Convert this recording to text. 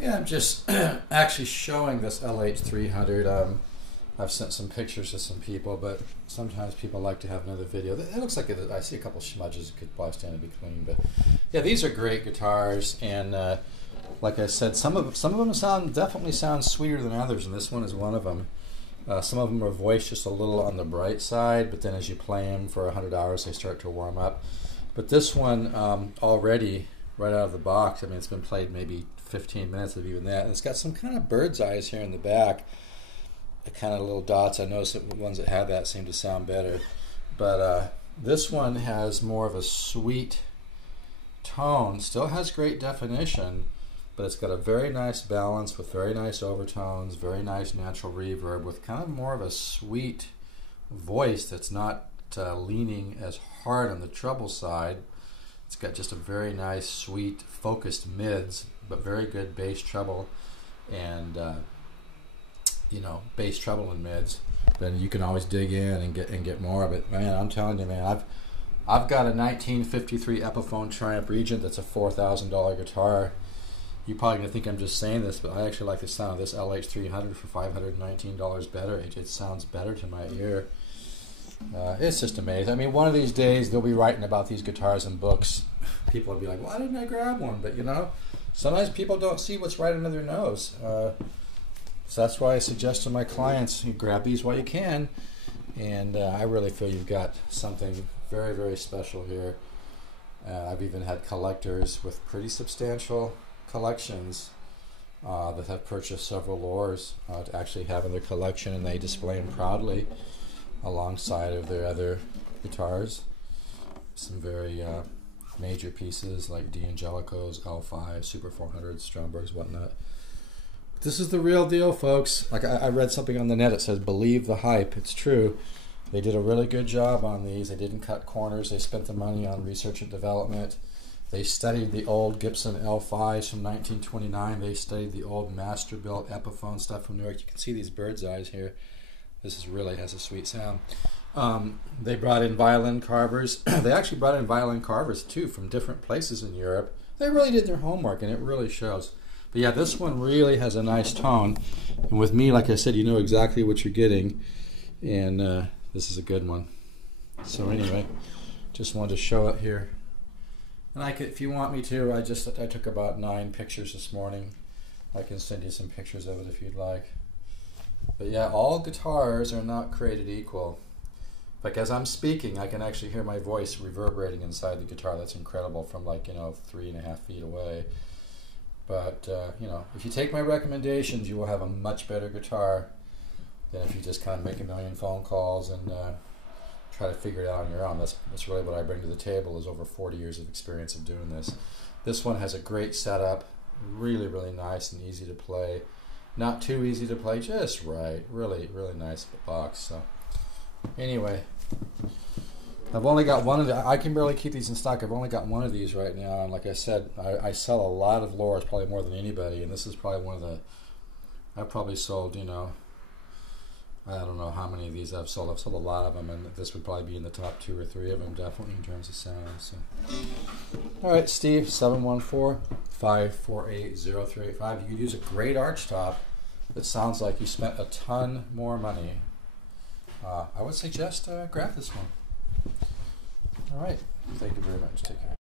Yeah, I'm just actually showing this LH-300. I've sent some pictures to some people, but sometimes people like to have another video. It looks like I see a couple smudges. It could probably stand to be clean, but yeah, these are great guitars, and like I said, some of them definitely sound sweeter than others, and this one is one of them. Some of them are voiced just a little on the bright side, but then as you play them for 100 hours, they start to warm up. But this one already, right out of the box, I mean, it's been played maybe 15 minutes of even that. And it's got some kind of bird's eyes here in the back, the kind of little dots. I noticed that the ones that have that seem to sound better. But this one has more of a sweet tone, still has great definition, but it's got a very nice balance with very nice overtones, very nice natural reverb with kind of more of a sweet voice that's not leaning as hard on the treble side. It's got just a very nice, sweet, focused mids, but very good bass treble and you know, bass treble and mids. Then you can always dig in and get more of it. Man, I'm telling you, man, I've got a 1953 Epiphone Triumph Regent that's a $4,000 guitar. You're probably gonna think I'm just saying this, but I actually like the sound of this LH-300 for $519 better. It sounds better to my ear. It's just amazing. I mean, one of these days they'll be writing about these guitars in books. People will be like, why didn't I grab one? But you know, sometimes people don't see what's right under their nose. So that's why I suggest to my clients, you grab these while you can. And I really feel you've got something very, very special here. I've even had collectors with pretty substantial collections that have purchased several Lures to actually have in their collection, and they display them proudly alongside of their other guitars. Some very major pieces like D'Angelico's, L5, Super 400s, Strombergs, whatnot. This is the real deal, folks. Like I read something on the net that says, believe the hype. It's true. They did a really good job on these. They didn't cut corners. They spent the money on research and development. They studied the old Gibson L5s from 1929. They studied the old Masterbuilt Epiphone stuff from New York. You can see these bird's eyes here. This really has a sweet sound. They brought in violin carvers. They actually brought in violin carvers too from different places in Europe. They really did their homework, and it really shows. But yeah, this one really has a nice tone. And with me, like I said, you know exactly what you're getting. And this is a good one. So anyway, just wanted to show it here. And I could, if you want me to, I took about 9 pictures this morning. I can send you some pictures of it if you'd like. But yeah, all guitars are not created equal. Like as I'm speaking, I can actually hear my voice reverberating inside the guitar. That's incredible from, like, you know, 3.5 feet away. But you know, if you take my recommendations, you will have a much better guitar than if you just kind of make a million phone calls and try to figure it out on your own. That's really what I bring to the table, is over 40 years of experience of doing this. This one has a great setup, really, really nice and easy to play. Not too easy to play, just right. Really, really nice box. So anyway, I've only got one of the, I can barely keep these in stock. I've only got one of these right now, and like I said, I sell a lot of Lures, probably more than anybody, and this is probably one of the, I've probably sold, you know, I don't know how many of these I've sold. I've sold a lot of them, and this would probably be in the top 2 or 3 of them, definitely, in terms of sound. So, all right, Steve, 714-548-0385. You could use a great arch top that sounds like you spent a ton more money. I would suggest grab this one. All right. Thank you very much. Take care.